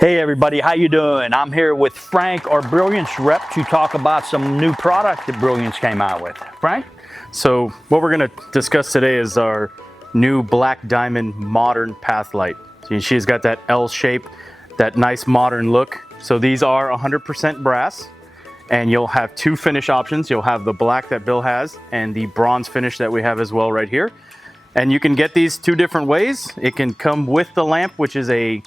Hey everybody, how you doing? I'm here with Frank, our Brilliance rep, to talk about some new product that Brilliance came out with. Frank? So what we're going to discuss today is our new black diamond modern pathlight. She's got that L shape, that nice modern look. So these are 100% brass, and you'll have two finish options. You'll have the black that Bill has and the bronze finish that we have as well right here. And you can get these two different ways. It can come with the lamp, which is a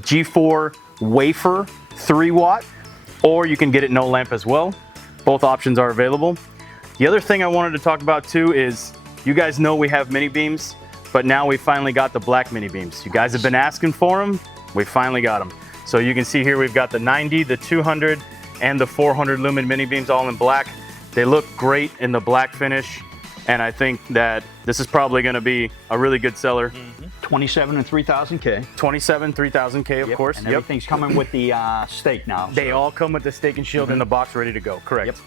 G4 Wafer 3 watt, or you can get it no lamp as well. Both options are available. The other thing I wanted to talk about too is, you guys know we have mini beams, but now we finally got the black mini beams. You guys have been asking for them. We finally got them. So you can see here we've got the 90, the 200, and the 400 lumen mini beams all in black. They look great in the black finish, and I think that this is probably going to be a really good seller. 27 and 3000K. 27, 3000K, of course. And everything's coming with the stake now. They all come with the stake and shield in the box ready to go, correct.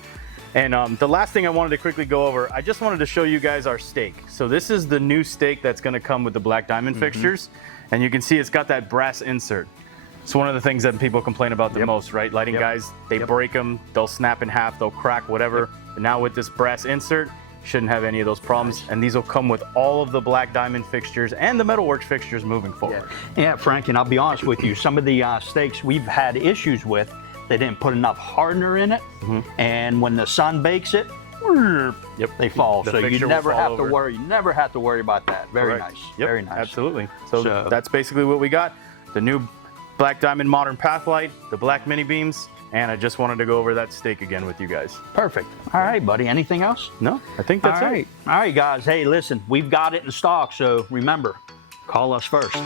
And the last thing I wanted to quickly go over, I just wanted to show you guys our stake. So this is the new stake that's going to come with the black diamond fixtures. And you can see it's got that brass insert. It's one of the things that people complain about the most, right? Lighting guys, they break them, they'll snap in half, they'll crack, whatever. But now with this brass insert, shouldn't have any of those problems. And these will come with all of the black diamond fixtures and the metalworks fixtures moving forward. Yeah, Frank, and I'll be honest with you, some of the stakes we've had issues with, they didn't put enough hardener in it, and when the sun bakes it, they fall. So you never have to worry. You never have to worry about that. Very nice. Very nice. Absolutely. So that's basically what we got. The new black diamond modern pathlight, the black mini beams, and I just wanted to go over that stake again with you guys. Perfect. All right, buddy. Anything else? No, I think that's it. All right, guys. Hey, listen, we've got it in stock, so remember, call us first.